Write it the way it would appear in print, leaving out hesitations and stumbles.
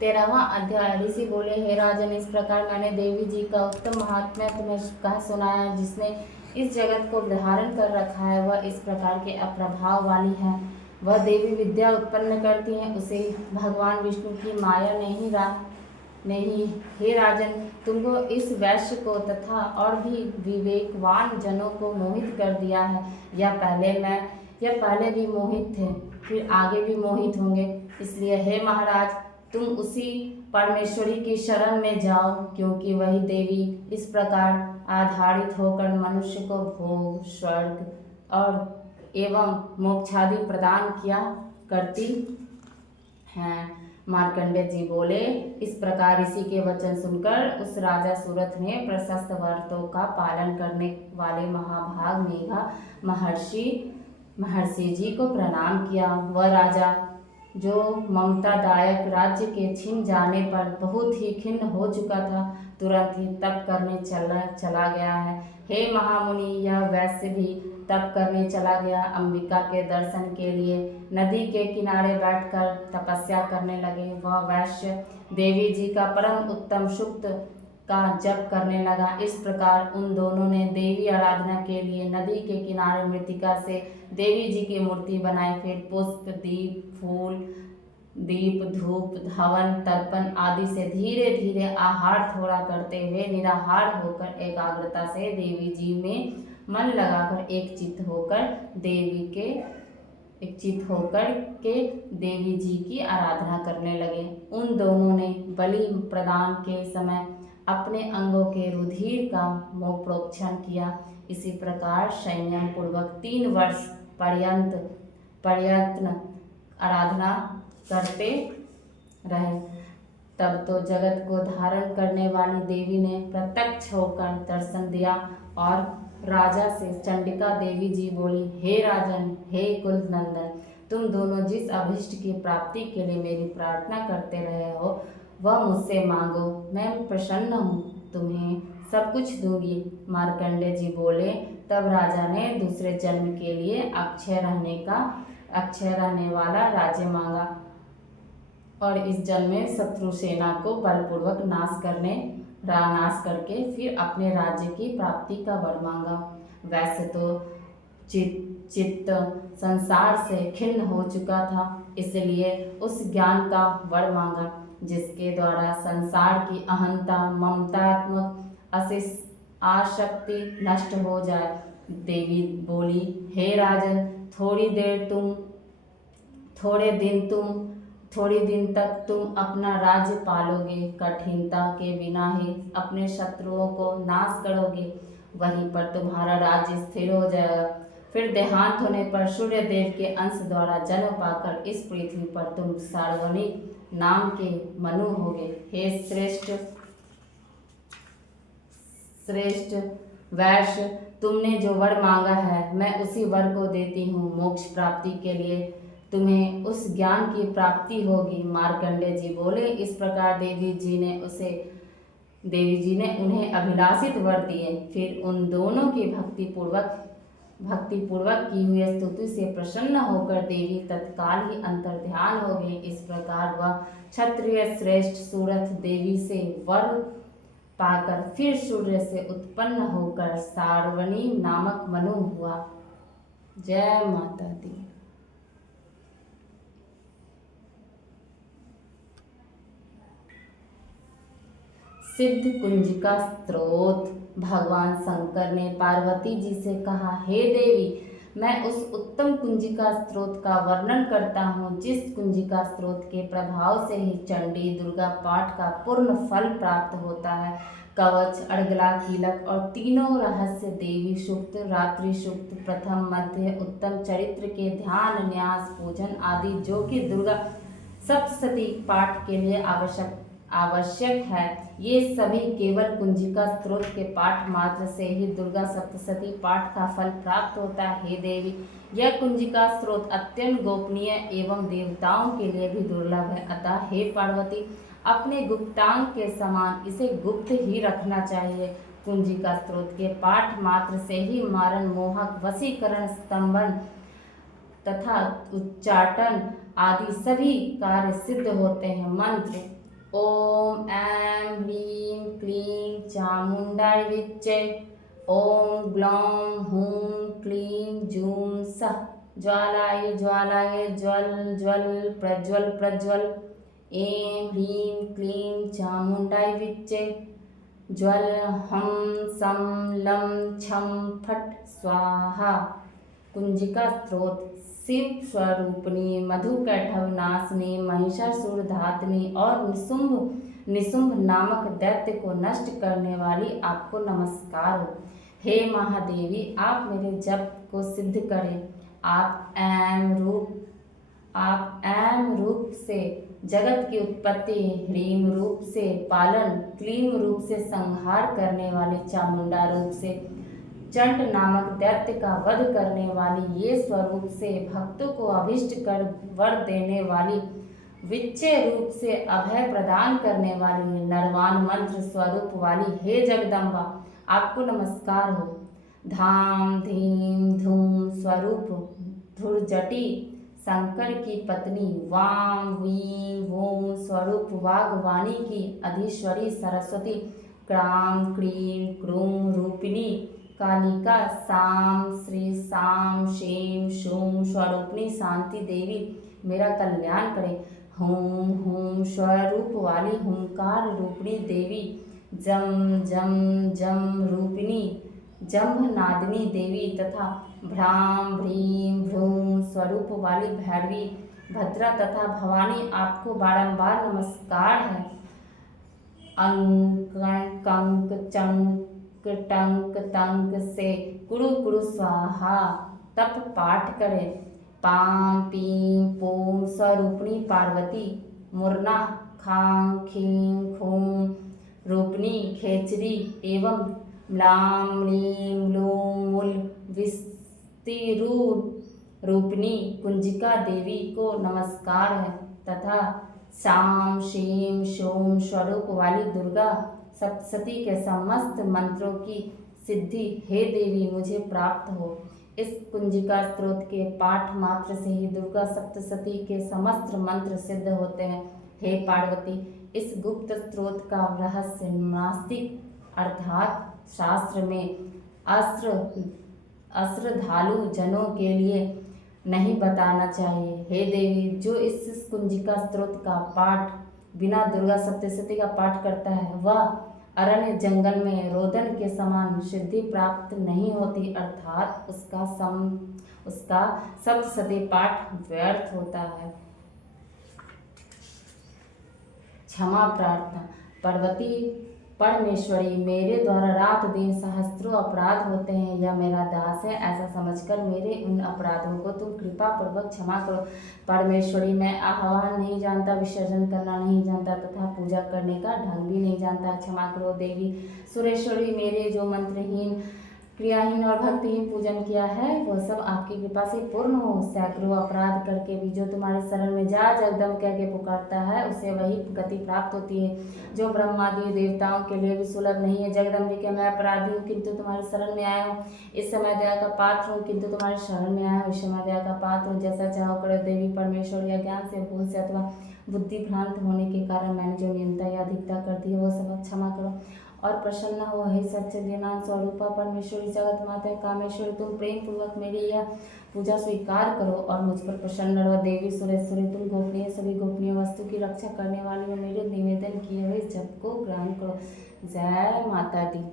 13वां अध्याय। ऋषि बोले, हे राजन, इस प्रकार मैंने देवी जी का उत्तम महात्म्य तुम्हें कह सुनाया। जिसने इस जगत को धारण कर रखा है वह इस प्रकार के अप्रभाव वाली है। वह देवी विद्या उत्पन्न करती है, उसे भगवान विष्णु की माया नहीं। हे राजन, तुमको इस वैश्य को तथा और भी विवेकवान जनों को मोहित कर दिया है। यह पहले भी मोहित थे, फिर आगे भी मोहित होंगे। इसलिए हे महाराज, तुम उसी परमेश्वरी की शरण में जाओ, क्योंकि वही देवी इस प्रकार आधारित होकर मनुष्य को भोग, स्वर्ग और एवं मोक्षादि प्रदान किया करती हैं। मार्कंडेय जी बोले, इस प्रकार ऋषि के वचन सुनकर उस राजा सूरथ ने प्रशस्त व्रतों का पालन करने वाले महाभाग मेघा महर्षि जी को प्रणाम किया। वह राजा, जो ममतादायक राज्य के छिन जाने पर बहुत ही खिन्न हो चुका था, तुरंत ही तप करने चला गया है। हे महामुनि, यह वैश्य भी तप करने चला गया। अंबिका के दर्शन के लिए नदी के किनारे बैठकर तपस्या करने लगे। वह वैश्य देवी जी का परम उत्तम सूक्त का जप करने लगा। इस प्रकार उन दोनों ने देवी आराधना के लिए नदी के किनारे मृतिका से देवी जी की मूर्ति बनाई। फिर पुष्प, दीप, फूल, दीप, धूप, धवन, तर्पण आदि से धीरे धीरे आहार थोड़ा करते हुए निराहार होकर एकाग्रता से देवी जी में मन लगाकर एक चित्त होकर देवी जी की आराधना करने लगे। उन दोनों ने बलि प्रदान के समय अपने अंगों के रुधिर का मोक्षोपक्षण किया। इसी प्रकार संयम पूर्वक 3 वर्ष पर्यंत आराधना करते रहे। तब तो जगत को धारण करने वाली देवी ने प्रत्यक्ष होकर दर्शन दिया और राजा से चंडिका देवी जी बोली, हे राजन, हे कुल नंदन, तुम दोनों जिस अभिष्ट की प्राप्ति के लिए मेरी प्रार्थना करते रहे हो वह मुझसे मांगो, मैं प्रसन्न हूँ, तुम्हें सब कुछ दूंगी। मार्कंडेय जी बोले, तब राजा ने दूसरे जन्म के लिए अक्षय रहने वाला राज्य मांगा और इस जन्म में शत्रु सेना को बलपूर्वक नाश करके फिर अपने राज्य की प्राप्ति का वर मांगा। वैसे तो चित्त संसार से खिन्न हो चुका था, इसलिए उस ज्ञान का वर मांगा जिसके द्वारा संसार की अहंता, ममतात्मक आसक्ति नष्ट हो जाए। देवी बोली, हे राजन, थोड़े दिन तक तुम अपना राज्य पालोगे, कठिनता के बिना ही अपने शत्रुओं को नाश करोगे, वहीं पर तुम्हारा राज्य स्थिर हो जाएगा। फिर देहांत होने पर सूर्य देव के अंश द्वारा जन्म पाकर इस पृथ्वी पर तुम सार्वजनिक नाम के मनु होगे। हे श्रेष्ठ वैश्य, तुमने जो वर मांगा है मैं उसी वर को देती हूँ। मोक्ष प्राप्ति के लिए तुम्हें उस ज्ञान की प्राप्ति होगी। मार्कंडेय जी बोले, इस प्रकार देवी जी ने उन्हें अभिलाषित वर दिए। फिर उन दोनों की भक्तिपूर्वक की हुई स्तुति से प्रसन्न होकर देवी तत्काल ही अंतर्ध्यान हो गई। इस प्रकार वह क्षत्रिय श्रेष्ठ सूरथ देवी से वर पाकर फिर सूर्य से उत्पन्न होकर सार्वनी नामक मनु हुआ। जय माता दी। सिद्ध कुंजिका स्तोत्र। भगवान शंकर ने पार्वती जी से कहा, हे देवी, मैं उस उत्तम कुंजिका स्त्रोत का वर्णन करता हूँ जिस कुंजिका स्त्रोत के प्रभाव से ही चंडी दुर्गा पाठ का पूर्ण फल प्राप्त होता है। कवच, अर्गला, कीलक और तीनों रहस्य, देवी सूक्त, रात्रि सूक्त, प्रथम, मध्य, उत्तम चरित्र के ध्यान, न्यास, पूजन आदि जो कि दुर्गा सप्तशती पाठ के लिए आवश्यक है, ये सभी केवल कुंजिका स्त्रोत के पाठ मात्र से ही दुर्गा सप्तशती पाठ का फल प्राप्त होता है। हे देवी, यह कुंजिका स्त्रोत अत्यंत गोपनीय एवं देवताओं के लिए भी दुर्लभ है। अतः हे पार्वती, अपने गुप्तांग के समान इसे गुप्त ही रखना चाहिए। कुंजिका स्त्रोत के पाठ मात्र से ही मारण, मोहक, वशीकरण, स्तंभन तथा उच्चाटन आदि सभी कार्य सिद्ध होते हैं। मंत्र ओम ऐं ह्रीं क्लीं चामुंडाय विच्चे। ओम ग्लौं हूं क्लीं जूं सः ज्वालाय ज्वालाय ज्वल ज्वल प्रज्वल प्रज्वल। ऐं ह्रीं क्लीं चामुंडाय विच्चे। ज्वल हम सम लम छम फट स्वाहा। कुंजिका स्त्रोत शिव स्वरूपिणी मधुकैटभ नाशिनी महिषासुर धातनी और निशुंभ नामक दैत्य को नष्ट करने वाली आपको नमस्कार हो। हे महादेवी, आप मेरे जप को सिद्ध करें। आप ऐं रूप से जगत की उत्पत्ति, ह्रीं रूप से पालन, क्लीं रूप से संहार करने वाली, चामुंडा रूप से चंड नामक दैत्य का वध करने वाली, ये स्वरूप से भक्तों को अभिष्ट कर वर देने वाली, विच्चे रूप से अभय प्रदान करने वाली, नरवान मंत्र स्वरूप वाली हे जगदम्बा, आपको नमस्कार हो। धाम धीम धूम स्वरूप धुर्जटी शंकर की पत्नी, वाम वीं वोम स्वरूप वाग्वाणी की अधीश्वरी सरस्वती, क्राम क्रीं क्रूं रूपिणी कालिका, साम श्री साम शेम शोम स्वरूपिणी शांति देवी मेरा कल्याण करे। हूं हूं स्वरूप वाली हुंकार रूपिणी देवी, जम जम जम रूपिणी जम्भनादिनी देवी तथा भ्राम भ्रीं भ्रूं स्वरूप वाली भैरवी भद्रा तथा भवानी, आपको बारंबार नमस्कार है। अंक कंक चंक टंक तंक से कुरु कुरु स्वाहा तप पाठ करें। पाम पीं पोम स्वरूपिणी पार्वती, मुरना खां खीं खूं रूपिणी खेचरी एवं म्लां म्लीं म्लूं मूल विस्तिरूर रूपिणी कुंजिका देवी को नमस्कार है तथा शाम शीम शोम स्वरूप वाली दुर्गा सप्तशती के समस्त मंत्रों की सिद्धि हे देवी मुझे प्राप्त हो। इस कुंजिका स्त्रोत के पाठ मात्र से ही दुर्गा सप्तशती के समस्त मंत्र सिद्ध होते हैं। हे पार्वती, इस गुप्त स्त्रोत का रहस्य नास्तिक अर्थात शास्त्र में अश्रद्धालु जनों के लिए नहीं बताना चाहिए। हे देवी, जो इस कुंजिका स्त्रोत का पाठ बिना दुर्गा सप्तशती का पाठ करता है वह अरण्य जंगल में रोदन के समान सिद्धि प्राप्त नहीं होती, अर्थात उसका सप्तशती पाठ व्यर्थ होता है। क्षमा प्रार्थना। पार्वती परमेश्वरी, मेरे द्वारा रात दिन सहस्त्रों अपराध होते हैं, यह मेरा दास है, ऐसा समझकर मेरे उन अपराधों को तुम कृपा पूर्वक क्षमा करो। परमेश्वरी, मैं आह्वान नहीं जानता, विसर्जन करना नहीं जानता तथा पूजा करने का ढंग भी नहीं जानता, क्षमा करो। देवी सुरेश्वरी, मेरे जो मंत्रहीन क्रियाहीन और भक्तिहीन पूजन किया है वह सब आपकी कृपा से पूर्ण हो। सैकड़ों अपराध करके भी जो तुम्हारे शरण में जा जगदम कह के पुकारता है उसे वही गति प्राप्त होती है जो ब्रह्मादि देवताओं के लिए भी सुलभ नहीं है। जगदम्बिके, मैं अपराधी हूँ किंतु तुम्हारे शरण में आया हूँ। इस समय दया का पात्र हूँ किंतु तुम्हारे शरण में आया हूँ। इस समय दया का पात्र हूँ, जैसा चाहो करो। देवी परमेश्वर, या ज्ञान से, भूल से अथवा बुद्धि भ्रांत होने के कारण मैंने जो न्यूनता या अधिकता कर दी है वो सब क्षमा करो और प्रसन्न हो। हे सच्चे ज्ञान स्वरूपा परमेश्वरी, जगत माता कामेश्वरी, तुम प्रेम पूर्वक मेरी यह पूजा स्वीकार करो और मुझ पर प्रसन्न रहो। देवी सुरेश्वरी, तुम गोपनीय सभी गोपनीय वस्तु की रक्षा करने वाली हो, मेरे निवेदन किए हुए जप को ग्रहण करो। जय माता दी।